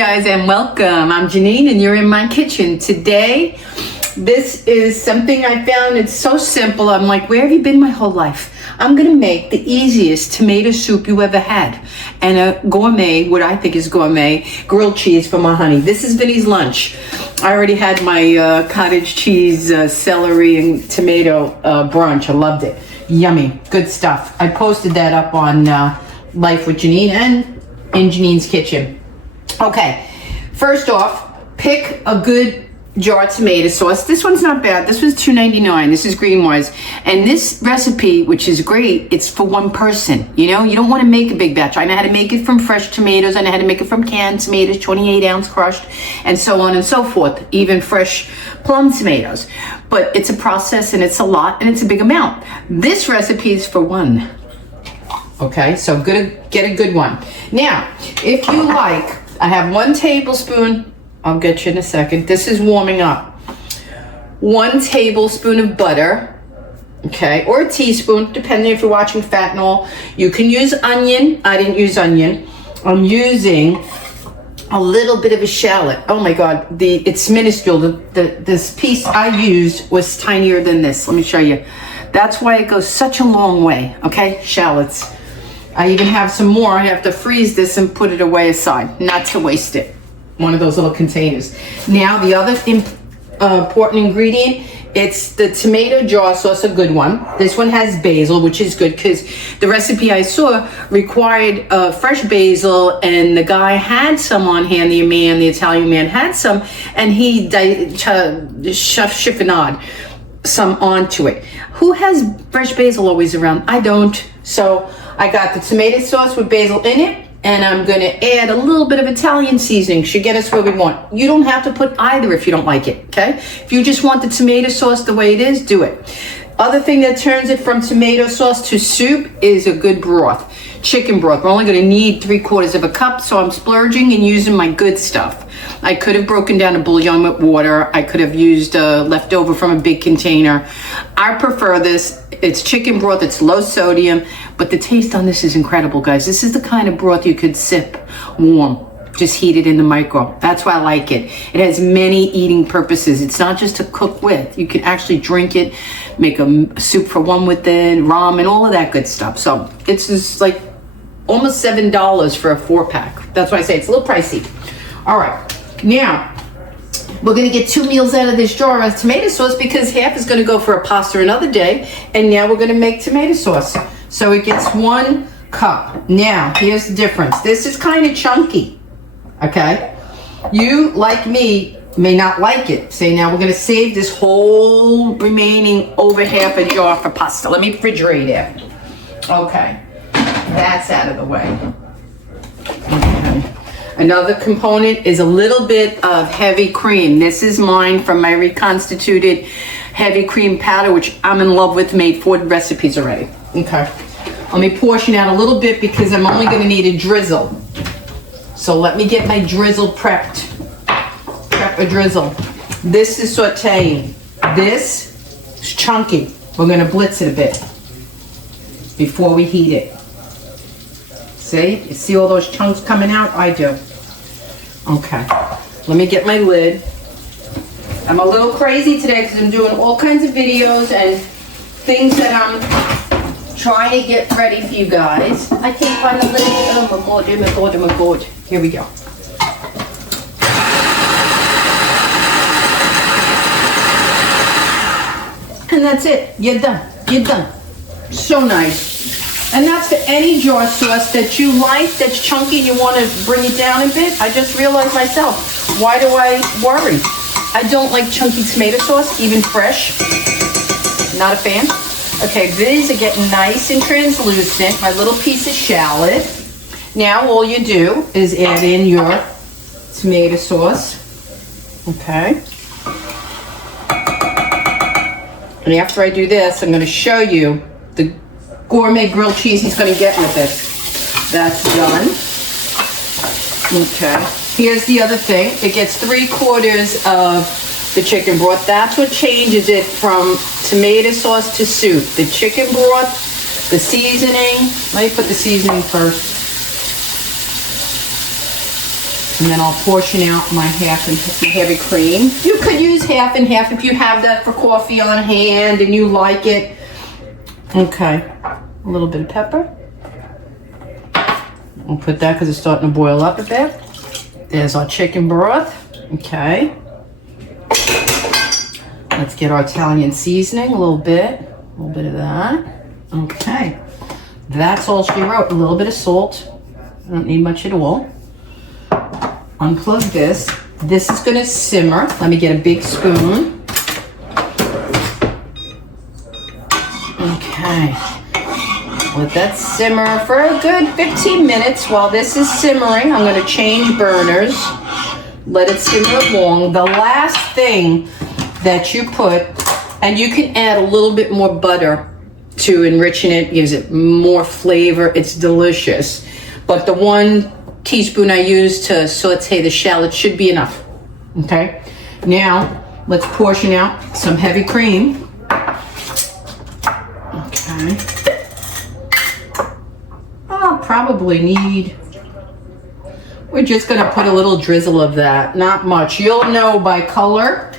guys, and welcome. I'm Jeanine and you're in my kitchen. Today, this is something I found. It's so simple. I'm like, where have you been my whole life? I'm gonna make the easiest tomato soup you ever had, and a gourmet, what I think is gourmet, grilled cheese for my honey. This is Vinny's lunch. I already had my cottage cheese, celery, and tomato brunch. I loved it. Yummy, good stuff. I posted that up on Life with Jeanine and in Janine's kitchen. Okay, first off, pick a good jar of tomato sauce. This one's not bad. This was $2.99. This is Greenwise. And this recipe, which is great, it's for one person. You know, you don't want to make a big batch. I know how to make it from fresh tomatoes. I know how to make it from canned tomatoes, 28-ounce crushed, and so on and so forth. Even fresh plum tomatoes. But it's a process, and it's a lot, and it's a big amount. This recipe is for one. Okay, so get a good one. Now, if you like, I have 1 tablespoon, I'll get you in a second. This is warming up. 1 tablespoon of butter, okay, or a teaspoon, depending if you're watching Fat and All. You can use onion. I didn't use onion. I'm using a little bit of a shallot. Oh my God, it's minuscule. This piece I used was tinier than this. Let me show you. That's why it goes such a long way, okay, shallots. I even have some more. I have to freeze this and put it away aside, not to waste it. One of those little containers. Now, the other important ingredient, it's the tomato jar sauce, a good one. This one has basil, which is good because the recipe I saw required fresh basil, and the guy had some on hand, the Italian man had some, and he chiffonade some onto it. Who has fresh basil always around? I don't. So I got the tomato sauce with basil in it, and I'm gonna add a little bit of Italian seasoning. Should get us where we want. You don't have to put either if you don't like it, okay? If you just want the tomato sauce the way it is, do it. Other thing that turns it from tomato sauce to soup is a good broth. Chicken broth. We're only gonna need 3/4 of a cup, so I'm splurging and using my good stuff. I could have broken down a bouillon with water. I could have used leftover from a big container. I prefer this. It's chicken broth. It's low sodium, but the taste on this is incredible, guys. This is the kind of broth you could sip warm. Just heat it in the micro. That's why I like it. It has many eating purposes. It's not just to cook with. You can actually drink it, make a soup for one with it, ramen, all of that good stuff. So it's just like almost $7 for a 4-pack. That's why I say it's a little pricey. All right, now we're gonna get 2 meals out of this jar of tomato sauce because half is gonna go for a pasta another day, and now we're gonna make tomato sauce. So it gets 1 cup. Now, here's the difference. This is kind of chunky, okay? You, like me, may not like it. Say, now we're gonna save this whole remaining over half a jar for pasta. Let me refrigerate it. Okay, that's out of the way. Okay. Another component is a little bit of heavy cream. This is mine from my reconstituted heavy cream powder, which I'm in love with, made 4 recipes already. Okay, let me portion out a little bit because I'm only gonna need a drizzle. So let me get my drizzle prepped. Prep a drizzle. This is sauteing. This is chunky. We're gonna blitz it a bit before we heat it. See? You see all those chunks coming out? I do. Okay. Let me get my lid. I'm a little crazy today because I'm doing all kinds of videos and things that I'm trying to get ready for you guys. I can't find the lid. Oh my God, oh my God, oh my God. Here we go. And that's it. You're done. You're done. So nice. And that's for any jar sauce that you like, that's chunky, you want to bring it down a bit. I just realized myself, why do I worry? I don't like chunky tomato sauce, even fresh. Not a fan. Okay, these are getting nice and translucent. My little piece of shallot. Now all you do is add in your tomato sauce. Okay. And after I do this, I'm going to show you the gourmet grilled cheese he's going to get with this. That's done. Okay. Here's the other thing. It gets 3/4 of the chicken broth. That's what changes it from tomato sauce to soup. The chicken broth, the seasoning. Let me put the seasoning first. And then I'll portion out my half and heavy cream. You could use half and half if you have that for coffee on hand and you like it. Okay, a little bit of pepper. I'll put that because it's starting to boil up a bit. There's our chicken broth. Okay. Let's get our Italian seasoning, a little bit of that. Okay. That's all she wrote. A little bit of salt. I don't need much at all. Unplug this. This is gonna simmer. Let me get a big spoon. Okay. Let that simmer for a good 15 minutes. While this is simmering, I'm gonna change burners. Let it simmer along. The last thing that you put, and you can add a little bit more butter to enrichen it, gives it more flavor. It's delicious. But the 1 teaspoon I use to saute the shallots should be enough. Okay. Now let's portion out some heavy cream. Okay. I'll probably need, we're just gonna put a little drizzle of that, not much. You'll know by color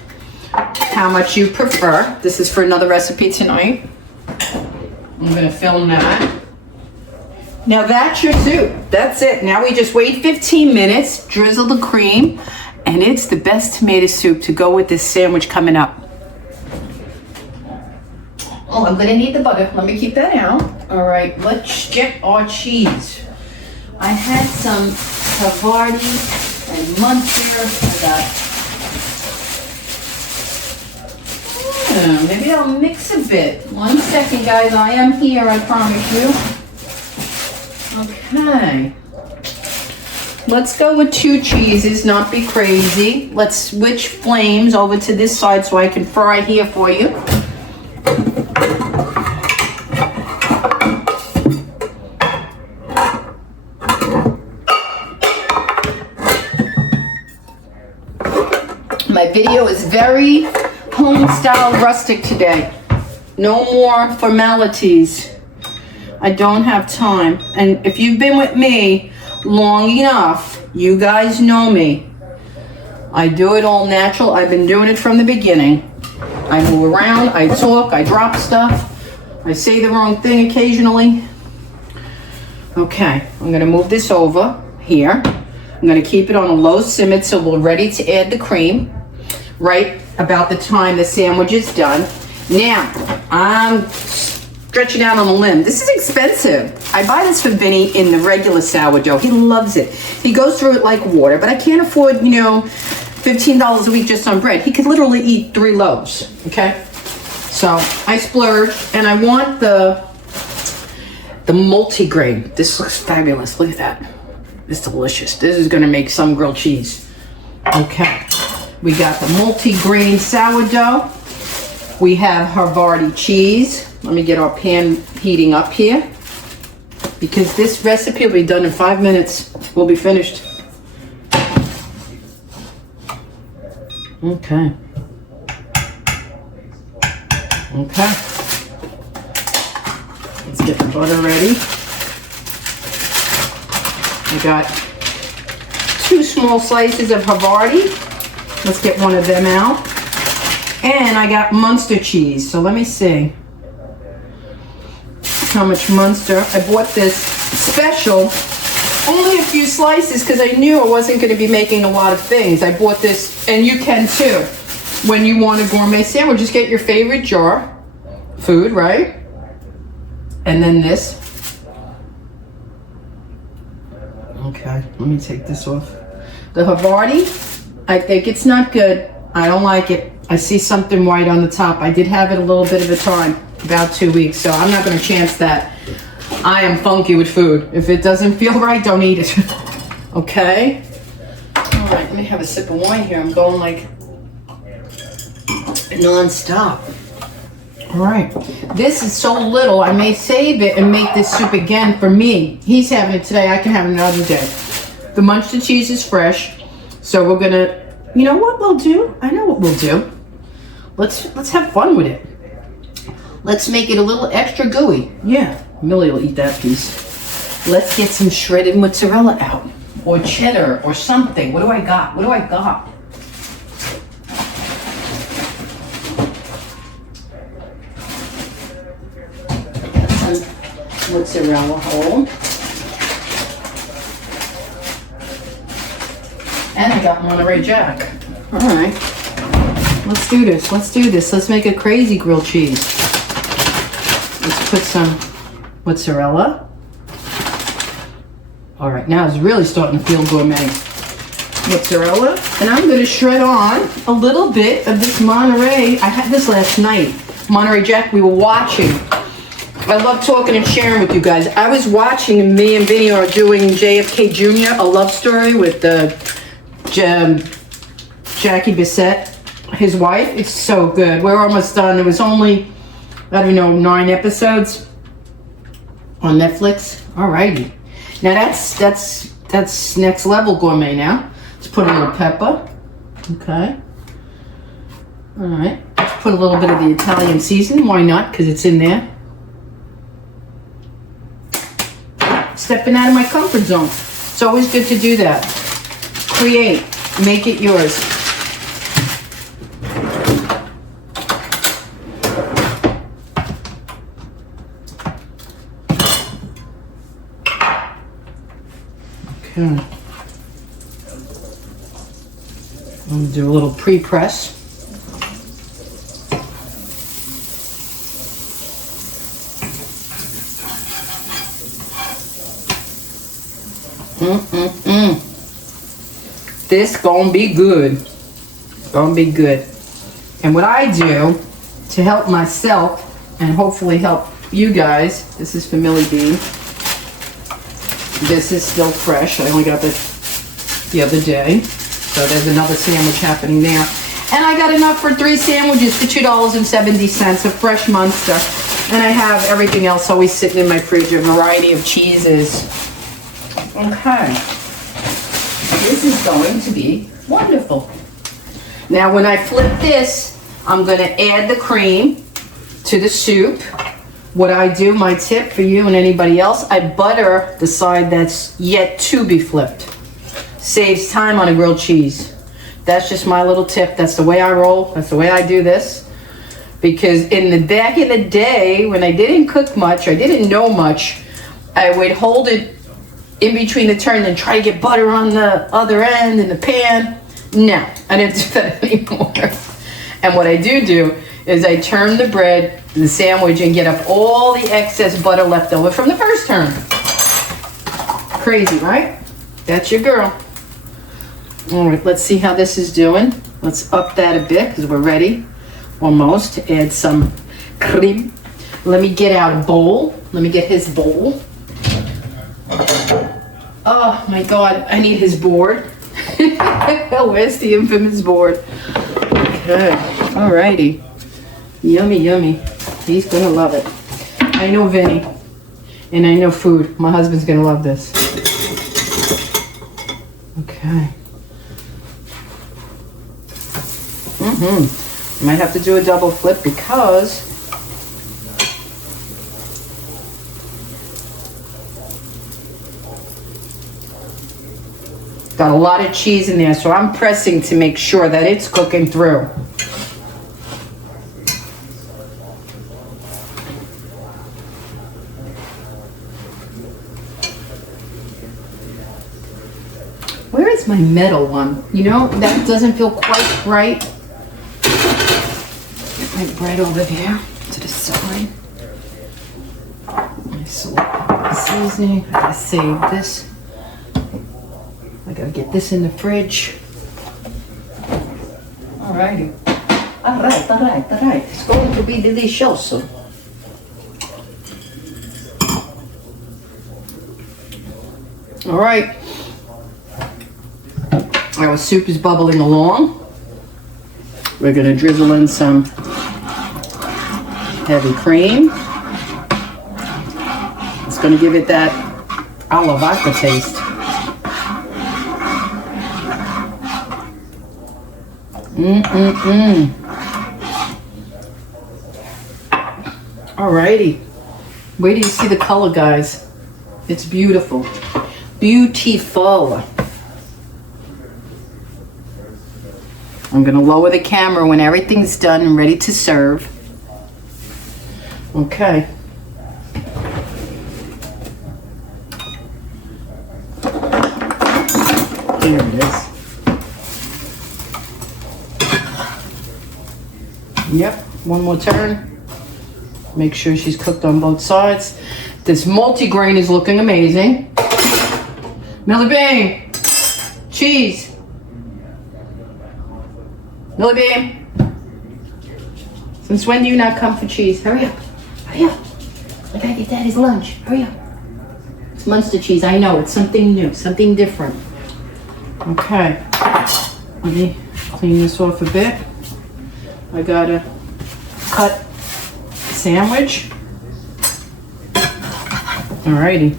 how much you prefer. This is for another recipe tonight. I'm gonna film that. Now that's your soup. That's it. Now we just wait 15 minutes, drizzle the cream, and it's the best tomato soup to go with this sandwich coming up. Oh, I'm gonna need the butter. Let me keep that out. All right, let's get our cheese. I had some Havarti and Munster. Maybe I'll mix a bit. 1 second, guys. I am here, I promise you. Okay. Let's go with 2 cheeses, not be crazy. Let's switch flames over to this side so I can fry here for you. My video is very home-style rustic today. No more formalities. I don't have time. And if you've been with me long enough, you guys know me. I do it all natural. I've been doing it from the beginning. I move around, I talk, I drop stuff. I say the wrong thing occasionally. Okay, I'm gonna move this over here. I'm gonna keep it on a low simmer till we're ready to add the cream. Right about the time the sandwich is done. Now, I'm stretching out on a limb. This is expensive. I buy this for Vinny in the regular sourdough. He loves it. He goes through it like water, but I can't afford, $15 a week just on bread. He could literally eat 3 loaves, okay? So I splurge, and I want the multi-grain. This looks fabulous. Look at that. It's delicious. This is gonna make some grilled cheese. Okay. We got the multi-grain sourdough. We have Havarti cheese. Let me get our pan heating up here, because this recipe will be done in 5 minutes. We'll be finished. Okay. Okay. Let's get the butter ready. I got 2 small slices of Havarti. Let's get one of them out. And I got Munster cheese. So let me see how much Munster. I bought this special, only a few slices, because I knew I wasn't going to be making a lot of things. I bought this, and you can too. When you want a gourmet sandwich, just get your favorite jar. Food, right? And then this. Okay, let me take this off. The Havarti, I think it's not good. I don't like it. I see something white on the top. I did have it a little bit of a time, about 2 weeks, so I'm not going to chance that. I am funky with food. If it doesn't feel right, don't eat it. Okay? All right, let me have a sip of wine here. I'm going like non-stop. All right. This is so little, I may save it and make this soup again for me. He's having it today. I can have it another day. The Munster cheese is fresh, so we're going to, you know what we'll do? I know what we'll do. Let's have fun with it. Let's make it a little extra gooey. Yeah, Millie will eat that piece. Let's get some shredded mozzarella out. or cheddar or something. What do I got? What do I got? Some mozzarella whole. And I got Monterey Jack. All right. Let's do this. Let's do this. Let's make a crazy grilled cheese. Let's put some mozzarella. All right, now it's really starting to feel gourmet. Mozzarella. And I'm going to shred on a little bit of this Monterey. I had this last night. Monterey Jack, we were watching. I love talking and sharing with you guys. I was watching, me and Vinny are doing JFK Jr., A Love Story with Jackie Bissett, his wife. It's so good. We're almost done. It was only, I don't know, 9 episodes on Netflix. Alrighty. Now that's next level gourmet now. Let's put a little pepper. Okay. Alright. Let's put a little bit of the Italian seasoning. Why not? Because it's in there. Stepping out of my comfort zone. It's always good to do that. Create. Make it yours. Okay. I'm going to do a little pre-press. This gonna be good. Gonna be good. And what I do to help myself and hopefully help you guys, this is for Millie Bean. This is still fresh. I only got this the other day. So there's another sandwich happening there. And I got enough for 3 sandwiches for $2.70, a fresh Munster. And I have everything else always sitting in my fridge, a variety of cheeses. Okay. This is going to be wonderful. Now when I flip this, I'm going to add the cream to the soup. What I do, my tip for you and anybody else, I butter the side that's yet to be flipped. Saves time on a grilled cheese. That's just my little tip. That's the way I roll. That's the way I do this. Because back in the day, when I didn't cook much, I didn't know much, I would hold it in between the turn and try to get butter on the other end in the pan. No, I didn't do that anymore. And what I do is I turn the bread, the sandwich, and get up all the excess butter left over from the first turn. Crazy, right? That's your girl. All right, let's see how this is doing. Let's up that a bit because we're ready almost to add some cream. Let me get out a bowl. Let me get his bowl. Oh my God, I need his board. Where's the infamous board? Okay, alrighty. Yummy, yummy. He's gonna love it. I know Vinny, and I know food. My husband's gonna love this. Okay. Might have to do a double flip because got a lot of cheese in there, so I'm pressing to make sure that it's cooking through. Where is my metal one? You know, that doesn't feel quite right. Get my bread over there to the side. My seasoning. I gotta save this. I gotta get this in the fridge. Alrighty. Alright. It's going to be delicioso. Alright. Our soup is bubbling along. We're gonna drizzle in some heavy cream. It's gonna give it that a la vodka taste. Alrighty. Wait till you see the color, guys. It's beautiful. beautiful. I'm gonna lower the camera when everything's done and ready to serve. Okay. Here it is. Yep, one more turn. Make sure she's cooked on both sides. This multi-grain is looking amazing. Millie Bean, cheese. Millie Bean, since when do you not come for cheese? Hurry up, hurry up. I gotta get daddy's lunch, hurry up. It's Munster cheese, I know, it's something new, something different. Okay, let me clean this off a bit. I gotta cut the sandwich. Alrighty,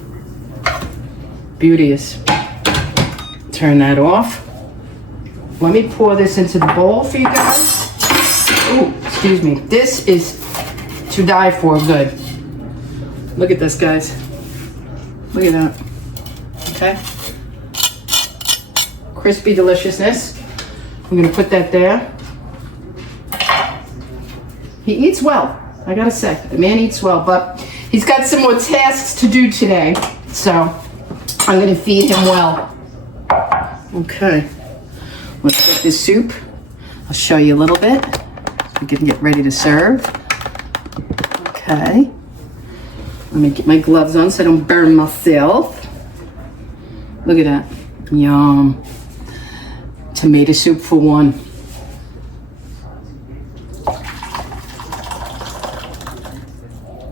beauteous. Turn that off. Let me pour this into the bowl for you guys. Oh, excuse me. This is to die for good. Look at this, guys. Look at that. Okay. Crispy deliciousness. I'm gonna put that there. He eats well, I gotta say. The man eats well, but he's got some more tasks to do today. So I'm gonna feed him well. Okay. Let's get this soup. I'll show you a little bit so we can get ready to serve. Okay. Let me get my gloves on so I don't burn myself. Look at that. Yum. Tomato soup for one.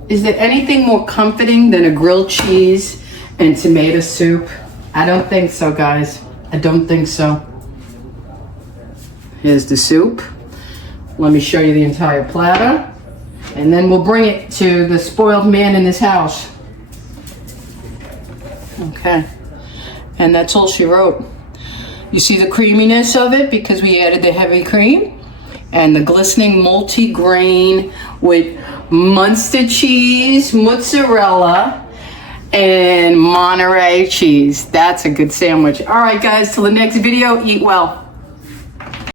Is there anything more comforting than a grilled cheese and tomato soup? I don't think so, guys. I don't think so. Here's the soup. Let me show you the entire platter. And then we'll bring it to the spoiled man in this house. Okay. And that's all she wrote. You see the creaminess of it because we added the heavy cream. And the glistening multi-grain with Munster cheese, mozzarella, and Monterey cheese. That's a good sandwich. All right, guys, till the next video, eat well.